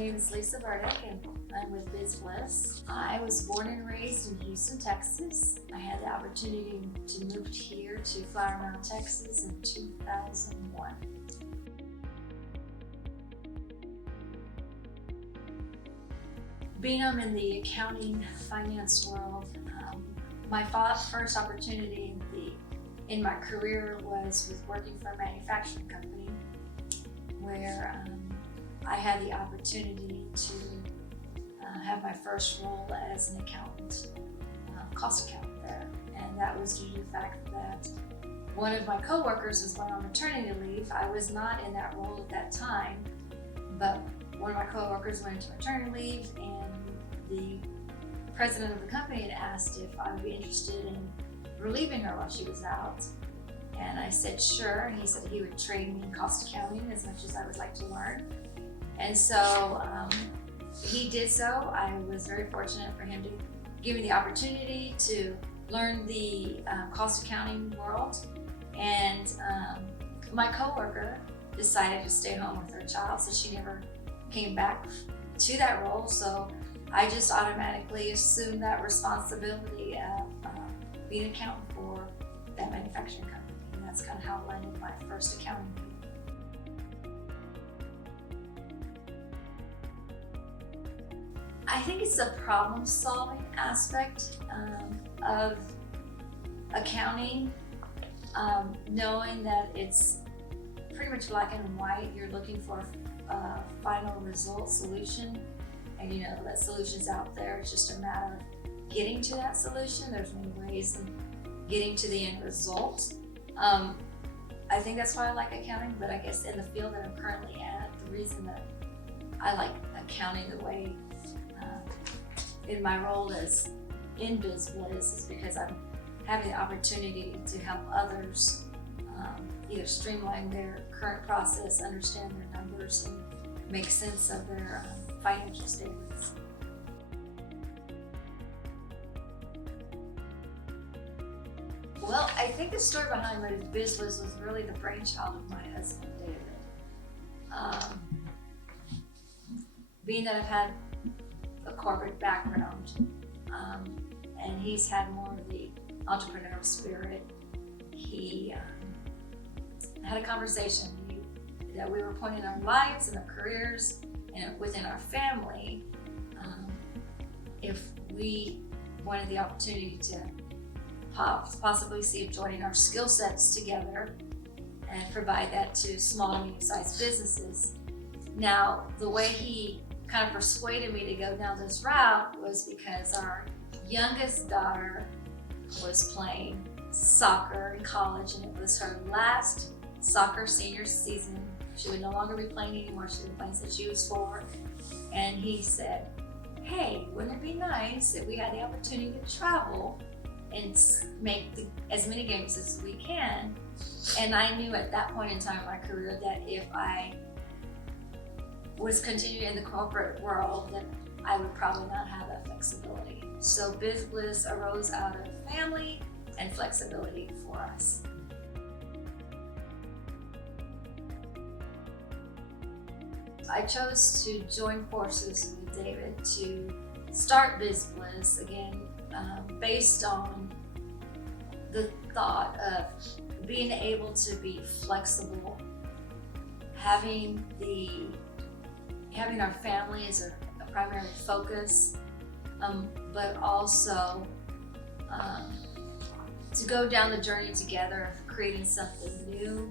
name is Lisa Burdick and I'm with bizBLISS. I was born and raised in Houston, Texas. I had the opportunity to move here to Flower Mound, Texas in 2001. Being in the accounting finance world, my first opportunity in my career was with working for a manufacturing company where I had the opportunity to have my first role as an accountant, cost accountant there. And that was due to the fact that one of my coworkers was going on maternity leave. I was not in that role at that time, but one of my coworkers went into maternity leave, and the president of the company had asked if I would be interested in relieving her while she was out. And I said, sure. He said he would train me in cost accounting as much as I would like to learn. And so he did so. I was very fortunate for him to give me the opportunity to learn the cost accounting world. And my coworker decided to stay home with her child, so she never came back to that role. So I just automatically assumed that responsibility of being an accountant for that manufacturing company. And that's kind of how I landed my first accounting gig. I think it's the problem-solving aspect of accounting, knowing that it's pretty much black and white. You're looking for a final result solution, and you know that solution's out there. It's just a matter of getting to that solution. There's many ways of getting to the end result. I think that's why I like accounting, but I guess in the field that I'm currently at, the reason that I like accounting the way in my role as in bizBLISS is because I'm having the opportunity to help others either streamline their current process, understand their numbers, and make sense of their financial statements. Well, I think the story behind bizBLISS was really the brainchild of my husband, David. Being that I've had a corporate background, and he's had more of the entrepreneurial spirit, he had a conversation that we were pointing our lives and our careers and within our family, if we wanted the opportunity to possibly see if joining our skill sets together and provide that to small and medium-sized businesses. Now, the way he kind of persuaded me to go down this route was because our youngest daughter was playing soccer in college, and it was her last soccer senior season. She would no longer be playing anymore. She would be playing since she was 4. And he said, hey, wouldn't it be nice if we had the opportunity to travel and make as many games as we can? And I knew at that point in time in my career that if I was continuing in the corporate world, then I would probably not have that flexibility. So bizBLISS arose out of family and flexibility for us. I chose to join forces with David to start bizBLISS again, based on the thought of being able to be flexible, having our family as a primary focus, but also to go down the journey together of creating something new,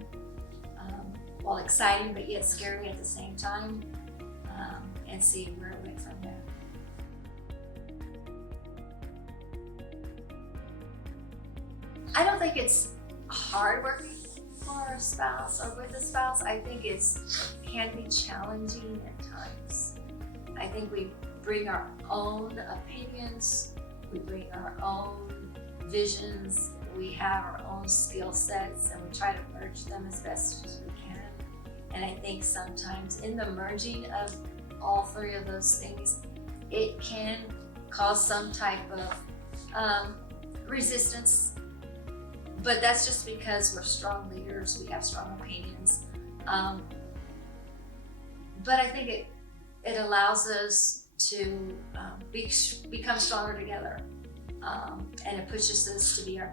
while exciting but yet scary at the same time, and see where it went from there. I don't think it's hard working for a spouse or with a spouse. I think it can be challenging at times. I think we bring our own opinions, we bring our own visions, we have our own skill sets, and we try to merge them as best as we can. And I think sometimes in the merging of all 3 of those things, it can cause some type of resistance. But that's just because we're strong leaders, we have strong opinions. But I think it allows us to become stronger together, and it pushes us to be our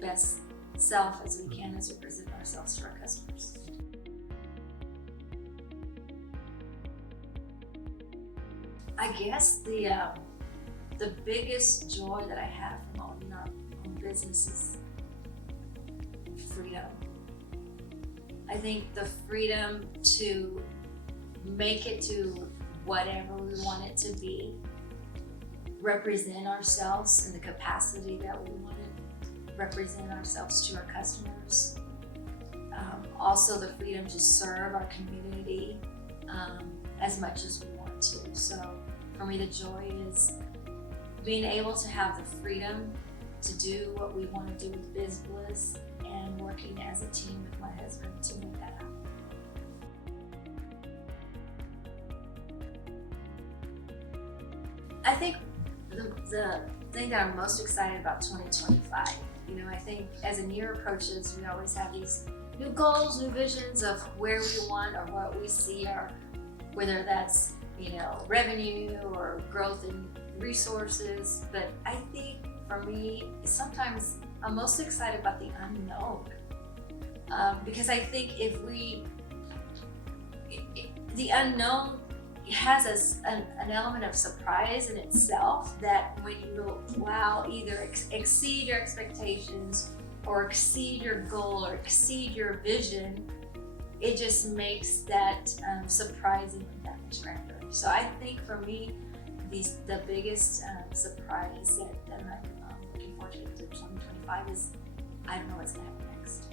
best self as we can, as we present ourselves to our customers. I guess the biggest joy that I have from owning our own business is freedom. I think the freedom to make it to whatever we want it to be, represent ourselves in the capacity that we want to represent ourselves to our customers. Also the freedom to serve our community as much as we want to. So for me, the joy is being able to have the freedom to do what we want to do with bizBLISS, and working as a team with my husband to make that happen. I think the thing that I'm most excited about 2025, I think as a year approaches, we always have these new goals, new visions of where we want or what we see whether that's, revenue or growth in resources. But I think for me, sometimes I'm most excited about the unknown, because I think the unknown has an element of surprise in itself, that when you either exceed your expectations or exceed your goal or exceed your vision, it just makes that surprising and that much grander. So I think for me, the biggest surprise that I'm looking forward to 2025 is I don't know what's going to happen next.